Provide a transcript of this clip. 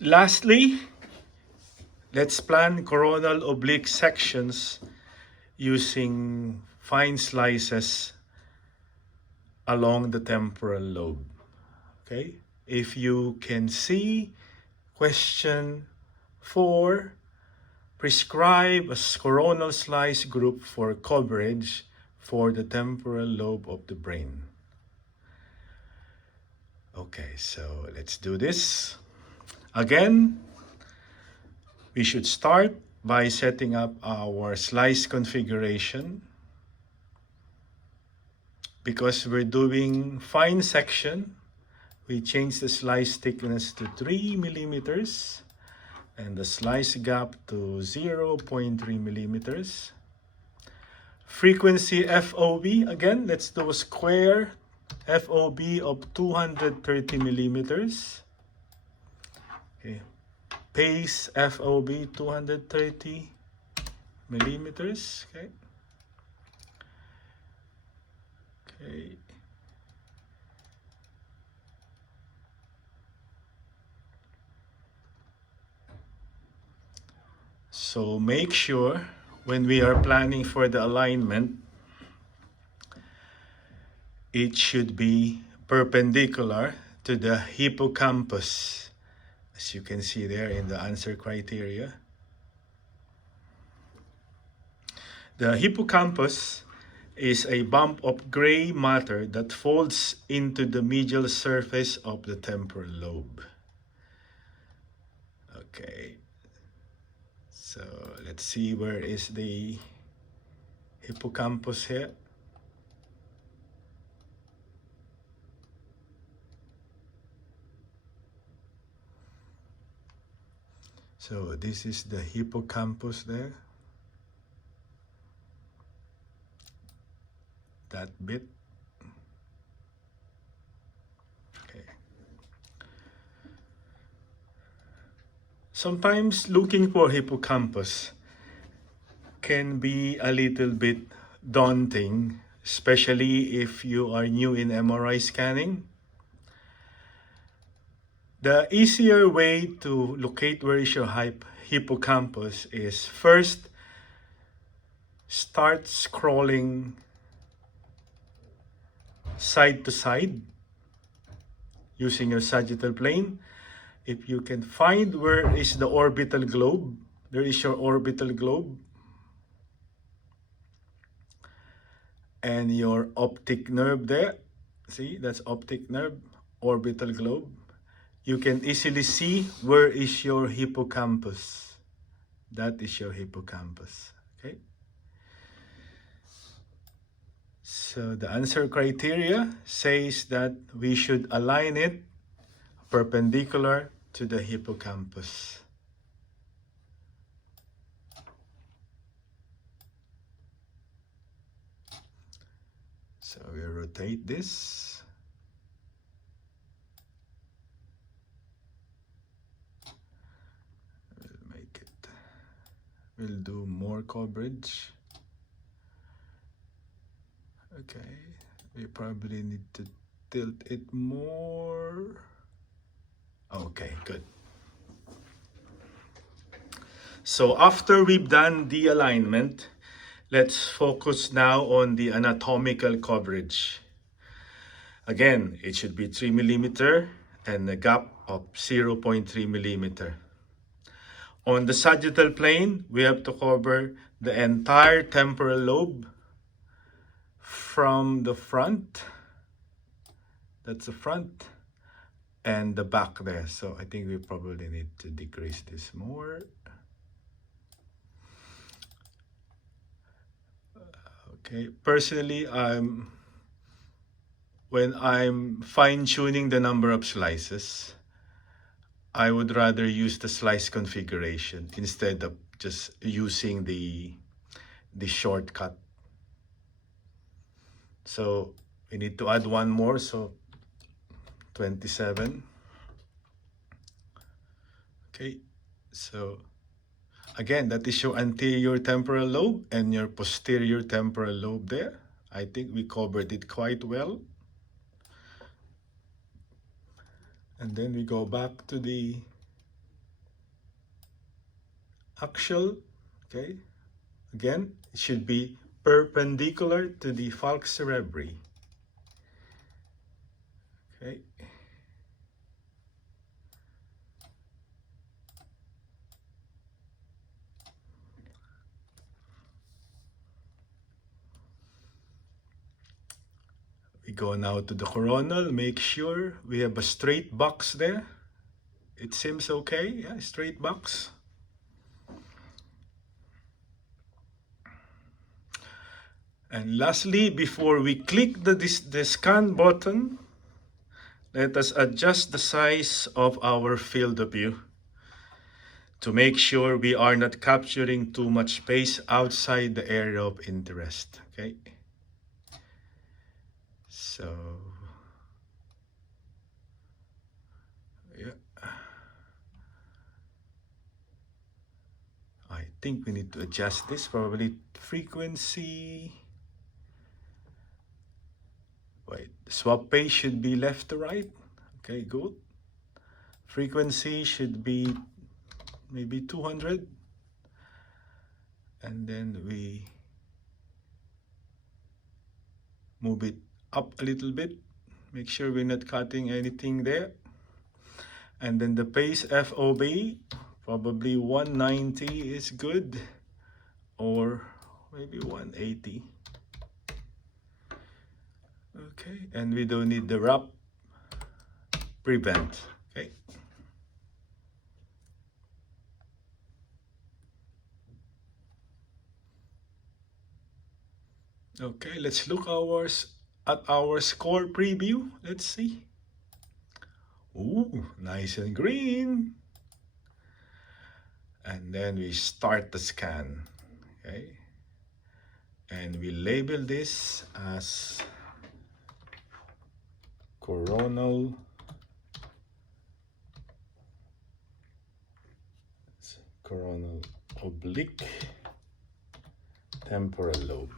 Lastly, let's plan coronal oblique sections using fine slices along the temporal lobe. Okay, if you can see question 4, prescribe a coronal slice group for coverage for the temporal lobe of the brain. Okay, so let's do this. Again, we should start by setting up our slice configuration. Because we're doing fine section, we change the slice thickness to 3 millimeters and the slice gap to 0.3 millimeters. Frequency FOB, again, let's do a square FOB of 230 millimeters. Okay. Pace FOB 230 millimeters. Okay. Okay. So make sure when we are planning for the alignment, it should be perpendicular to the hippocampus, as you can see there in the answer criteria. The hippocampus is a bump of gray matter that folds into the medial surface of the temporal lobe. Okay, so let's see where is the hippocampus here. So this is the hippocampus there. That bit. Okay. Sometimes looking for hippocampus can be a little bit daunting, especially if you are new in MRI scanning. The easier way to locate where is your hippocampus is first start scrolling side to side using your sagittal plane. If you can find where is the orbital globe, there is your orbital globe and your optic nerve there. See, that's optic nerve, orbital globe. You can easily see where is your hippocampus. That is your hippocampus. Okay. So the answer criteria says that we should align it perpendicular to the hippocampus. So we rotate this. We'll make it. We'll do more coverage. Okay, we probably need to tilt it more. Okay, good. So after we've done the alignment, let's focus now on the anatomical coverage. Again, it should be 3 millimeter and a gap of 0.3 millimeter. On the sagittal plane, we have to cover the entire temporal lobe from the front, that's the front, and the back there. So I think we probably need to decrease this more. Okay, personally, when I'm fine-tuning the number of slices, I would rather use the slice configuration instead of just using the shortcut. So we need to add one more, so 27. Okay, so again, that is your anterior temporal lobe and your posterior temporal lobe there. I think we covered it quite well. And then we go back to the axial, okay? Again, it should be perpendicular to the falx cerebri. Okay. We go now to the coronal. Make sure we have a straight box there. It seems okay. Yeah, straight box. And lastly, before we click the scan button, let us adjust the size of our field of view to make sure we are not capturing too much space outside the area of interest. Okay. So, yeah. I think we need to adjust this, probably frequency. Wait, swap pace should be left to right. Okay, good. Frequency should be maybe 200. And then we move it up a little bit. Make sure we're not cutting anything there. And then the pace FOB, probably 190 is good. Or maybe 180. Okay, and we don't need the wrap prevent. Okay. Okay, let's look at our score preview. Let's see. Ooh, nice and green. And then we start the scan. Okay. And we label this as coronal oblique temporal lobe.